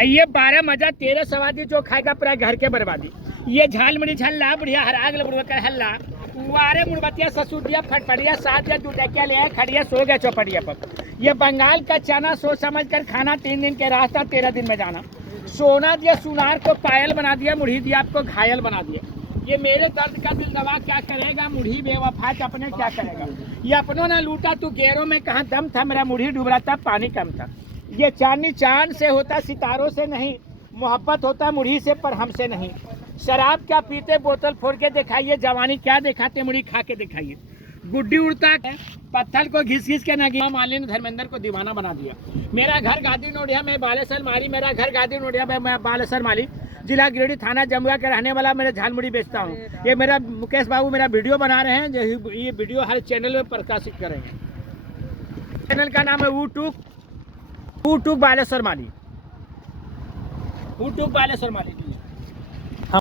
ये 12 मजा 13 सवादी जो खाएगा पूरा घर के बर्बादी। ये झाल मुड़ी झल्ला बुढ़िया हराग लबड़ुआ कर हल्ला वारे मुड़बतिया ससुरिया फटफड़िया साथ या दूधकिया ले खड़िया सो गया चौपड़िया पर। ये बंगाल का चना सोच समझ कर खाना, 3 दिन के रास्ता 13 दिन में जाना। सोना दिया सुनार को पायल बना दिया, मुढ़ी दिया आपको घायल बना दिया। ये मेरे दर्द का दिल दवा क्या करेगा, मुढ़ी बेवफा अपने क्या करेगा। ये अपनों ने लूटा तू गैरों में कहाँ दम था, मेरा मुढ़ी डूब रहा था पानी कम था। ये चांदनी चांद से होता सितारों से नहीं, मोहब्बत होता मुढ़ी से पर हमसे नहीं। शराब क्या पीते बोतल फोड़ के दिखाइए, जवानी क्या दिखाते मुढ़ी खा के दिखाइए। गुड्डी उड़ता है पत्थर को घिस घिस के नगीना माली ने धर्मेंद्र को दीवाना बना दिया। मेरा घर गादी नोडिया में बालेसर माली, मेरा घर गादी नोडिया में मैं बालेसर माली, जिला गिरिडीह, थाना जमुआ के रहने वाला। मेरे झालमुड़ी बेचता हूँ। ये मेरा मुकेश बाबू मेरा वीडियो बना रहे हैं, जो ये वीडियो हर चैनल में प्रकाशित करेंगे। चैनल का नाम है यूट्यूब बालेसर माली, यूट्यूब बालेसर माली।